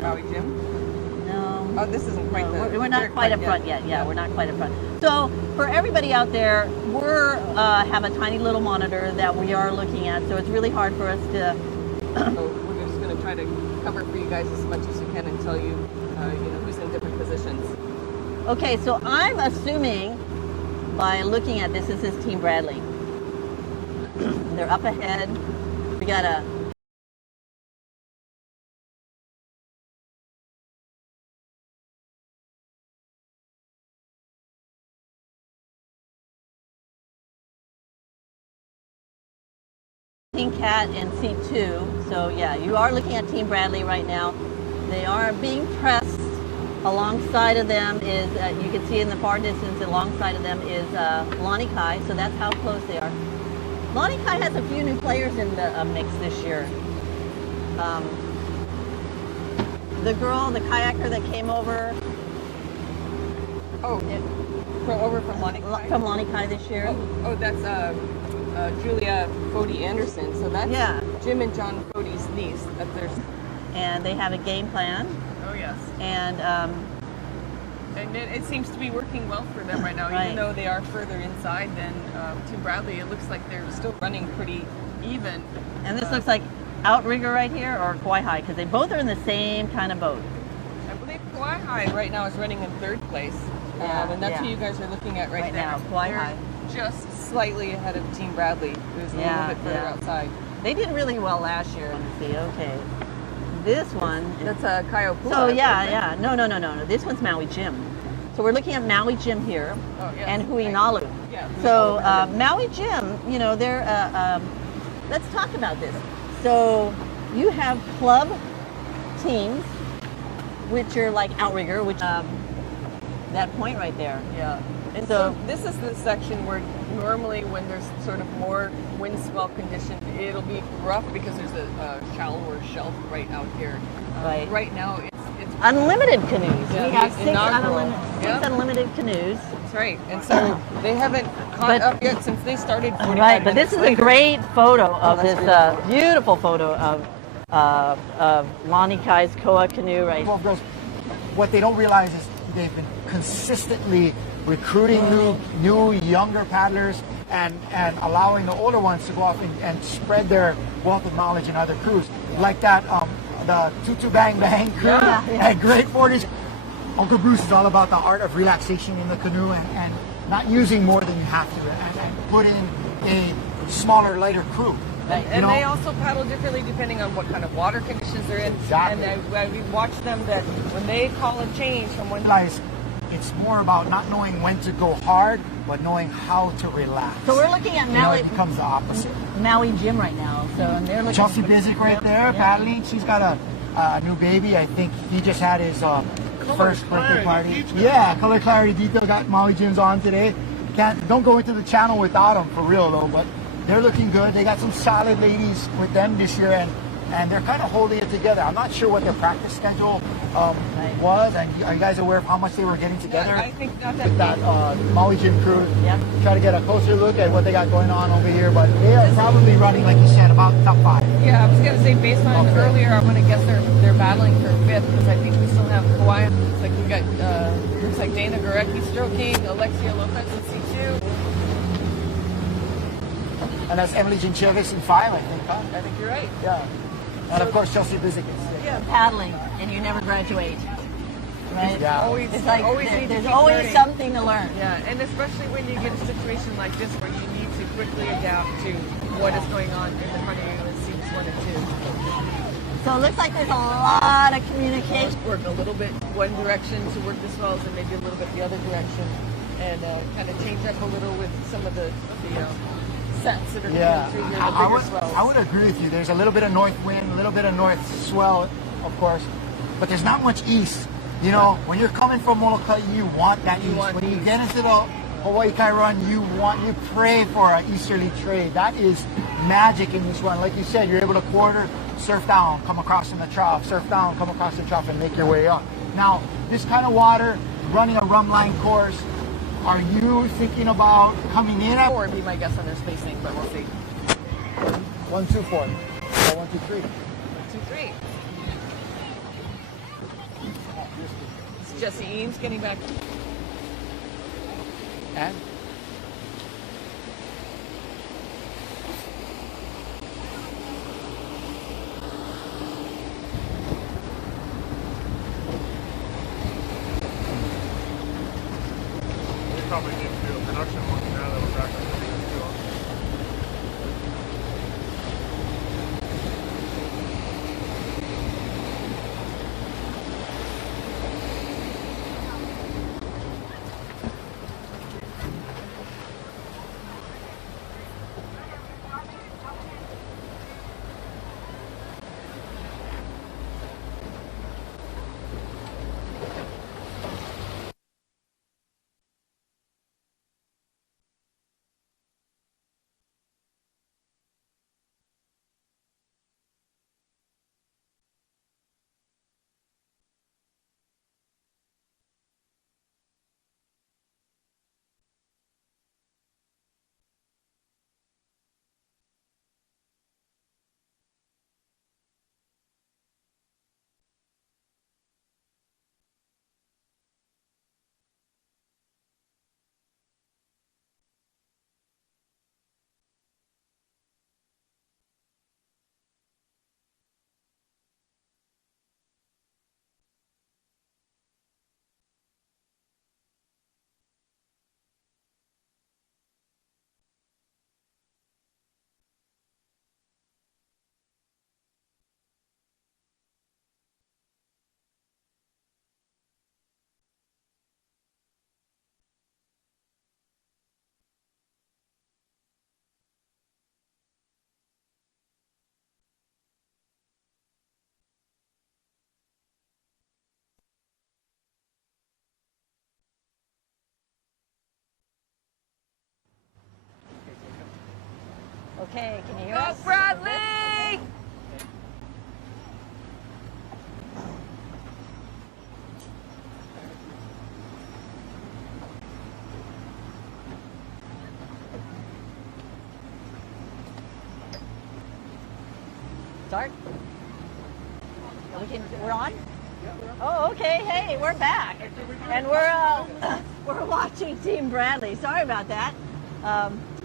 Maui Gym? No. Oh, this isn't quite the... We're not quite up front yet. Yeah, we're not quite up front. So for everybody out there, we're have a tiny little monitor that we are looking at, so it's really hard for us to... So we're just going to try to cover for you guys as much as we can and tell you, who's in different positions. Okay, so I'm assuming by looking at this is Team Bradley. They're up ahead. We got a... Cat and C2. So yeah, you are looking at Team Bradley right now. They are being pressed. Alongside of them is, you can see in the far distance, alongside of them is Lonnie Kai. So that's how close they are. Lonnie Kai has a few new players in the mix this year. The girl, the kayaker that came over. Oh, over from Lonnie Kai? From Lonnie Kai this year. Oh, that's Julia Fody Anderson. So that's Jim and John Fody's niece. And they have a game plan. Oh, yes. And it seems to be working well for them right now, even though they are further inside than Team Bradley. It looks like they're still running pretty even. And this looks like Outrigger right here or Kauai High, because they both are in the same kind of boat. I believe Kauai High right now is running in third place. And that's who you guys are looking at right now. Kauai High. Just slightly ahead of Team Bradley, who's a little bit further outside. They did really well last year. Let's see, okay. This one... That's a Kaiopula. So no. This one's Maui Gym. So we're looking at Maui Gym here and Huinalu. Yeah, so Maui Gym, they're... let's talk about this. So you have club teams, which are like Outrigger, which that point right there. Yeah. And so this is the section where normally when there's sort of more wind swell condition, it'll be rough because there's a shallower shelf right out here. Right. Right now, it's unlimited canoes. Yeah, we have six unlimited canoes. That's right. And so they haven't caught up yet since they started 45 Right, but this is a great photo of this beautiful photo of Lonnie Kai's Koa canoe right here. Well, girls, what they don't realize is they've been consistently recruiting new younger paddlers and allowing the older ones to go off and spread their wealth of knowledge in other crews. Like that, the Tutu Bang Bang crew at Great Forties. Uncle Bruce is all about the art of relaxation in the canoe and not using more than you have to and put in a smaller, lighter crew. And they also paddle differently depending on what kind of water conditions they're in. Exactly. And we watch them that when they call a change from one... It's more about not knowing when to go hard, but knowing how to relax. So we're looking at Maui. It becomes the opposite. Maui Gym right now. So and they're looking. Chelsea Bizik right there, paddling. She's got a new baby. I think he just had his first birthday party. Yeah, Color Clarity Detail got Maui Gyms on today. Don't go into the channel without them for real though. But they're looking good. They got some solid ladies with them this year, and they're kind of holding it together. I'm not sure what their practice schedule was, and are you guys aware of how much they were getting together? I think not that Maui Gym crew. Try to get a closer look at what they got going on over here, but they are probably running, like you said, about top 5. Yeah, I was going to say, based on earlier, I'm going to guess they're battling for 5th, because I think we still have Kauai. It's like we got, looks like Dana Gorecki stroking, Alexia Lopez in C2. And that's Emily Ginchevis in 5, I think, huh? I think you're right. Yeah. And of course, Chelsea Bizik is 6. Yeah, paddling, and you never graduate. Right? Yeah. It's like there's always something to learn. Yeah, and especially when you get a situation like this where you need to quickly adapt to what is going on in the front of you in seats 1 and 2. So it looks like there's a lot of communication. Work a little bit one direction to work the swells and maybe a little bit the other direction, and kind of change up a little with some of the sets that are coming through here, the bigger swells. I would agree with you. There's a little bit of north wind, a little bit of north swell, of course, but there's not much east. You know, when you're coming from Molokai, you want that east. When you get into the Hawaii Kai run, you pray for an easterly trade. That is magic in this run. Like you said, you're able to quarter, surf down, come across in the trough, surf down, come across the trough, and make your way up. Now, this kind of water, running a run line course, are you thinking about coming in at? 4 would be my guess on their spacing, but we'll see. 1, 2, 4. Or 1, 2, 3. 1, 2, 3. Jesse Eames getting back. And We probably need to do a production one now that we're back on the video. Okay, can you hear Go, us? Bradley! Start. We're on? Oh, okay. Hey, we're back. And we're watching Team Bradley. Sorry about that.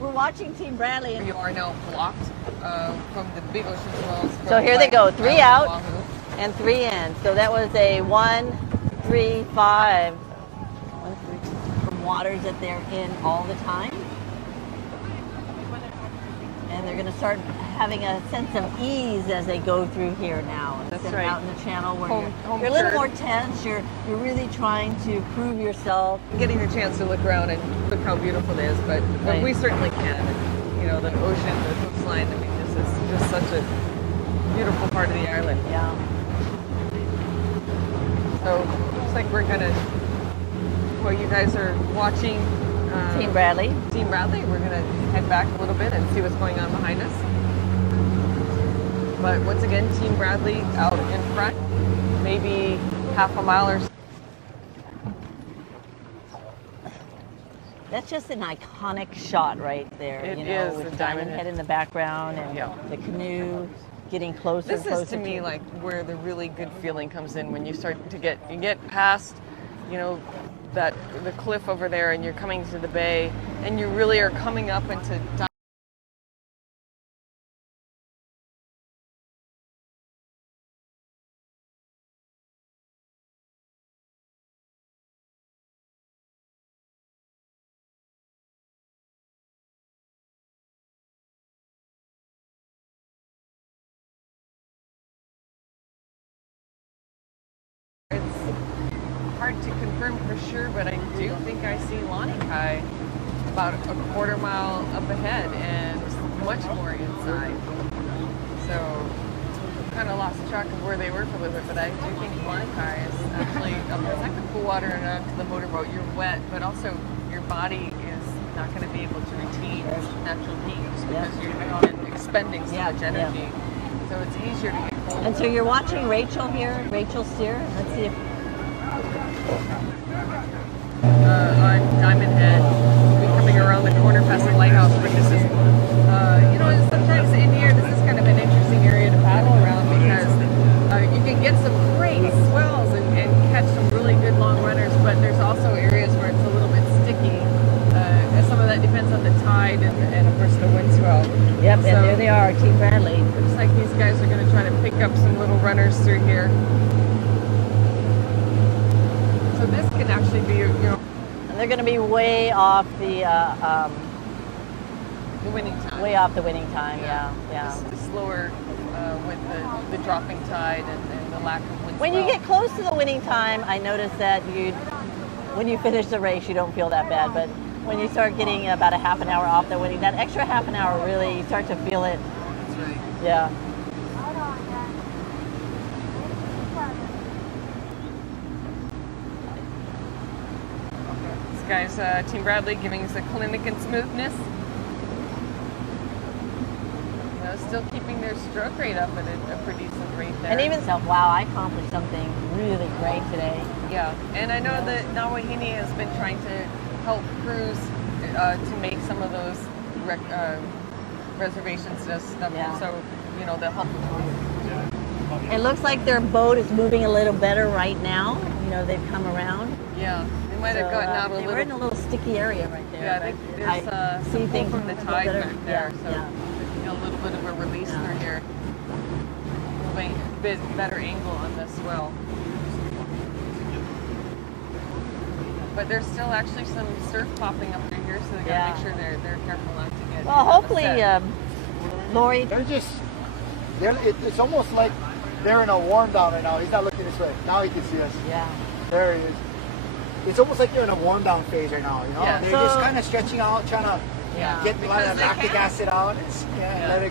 We're watching Team Bradley. And You are now blocked from the big ocean swells. so here they go. 3 out Wahoo. and 3 in. So that was a 1, 3, 5. 1, 3. From waters that they're in all the time. And they're going to start having a sense of ease as they go through here now. That's Instead of right. out in the channel where Home you're a little turf. more tense. You're really trying to prove yourself. Getting the chance to look around and look how beautiful it is, but Right. we certainly can. You know, the ocean, the coastline, I mean, this is just such a beautiful part of the island. Yeah. So, looks like we're gonna, well, you guys are watching Team Bradley. Team Bradley. We're gonna head back a little bit and see what's going on behind us. But once again, Team Bradley out in front, maybe half a mile or so. That's just an iconic shot right there. It you know, is, with the Diamond Diamond Head in the background and Yeah. the canoe getting closer This and closer is to me like where the really good feeling comes in when you start to get past, you know, that the cliff over there and you're coming to the bay and you really are coming up into it's hard to confirm for sure, but I do think I see Lanikai about a quarter mile up ahead and much more inside. So kind of lost track of where they were for a little bit, but I do think Lanikai is actually up there. It's not the cool water enough to the motorboat. You're wet, but also your body is not going to be able to retain natural heat just because you've been expending so much energy. So it's easier to get cold. And so you're watching Rachel here, Rachel Steer. Let's see if On Diamond Head, we'll be coming around the corner past the lighthouse, but this is, you know, sometimes in here, this is kind of an interesting area to paddle around because you can get some great swells and catch some really good long up some little runners through here. So this can actually be, you know, And they're going to be way off the winning time. way off the winning time. Yeah. It's slower with the dropping tide and the lack of wind When you swell. get close to the winning time, I notice that when you finish the race, you don't feel that bad. But when you start getting about a half an hour off the winning, that extra half an hour really, you start to feel it. That's right. Yeah. This guy's Team Bradley giving us a clinic in smoothness. You know, still keeping their stroke rate up at a pretty decent rate there. And even so, wow, I accomplished something really great today. Yeah, and I know that now Wahine has been trying to help crews to make some of those reservations and stuff. Yeah. So, you know, they'll help. It looks like their boat is moving a little better right now. You know, they've come around. Yeah, they might have So, gotten out a they little. were in a little sticky area right there. Yeah, I think but there's I some see pull things from the a little tide better. back there, so Yeah. you know, a little bit of a release Yeah. through here. Bit better angle on this swell. But there's still actually some surf popping up through here, so they gotta Yeah. make sure they're careful not to get. Well, hopefully, upset. Lori, It's almost like they're in a warm down right now. He's not looking this way. Now he can see us. yeah. There he is. It's almost like they're in a warm down phase right now. You know, Yeah. they're So- just kind of stretching out, trying to Yeah. get a lot Because of they lactic can. acid out. Let it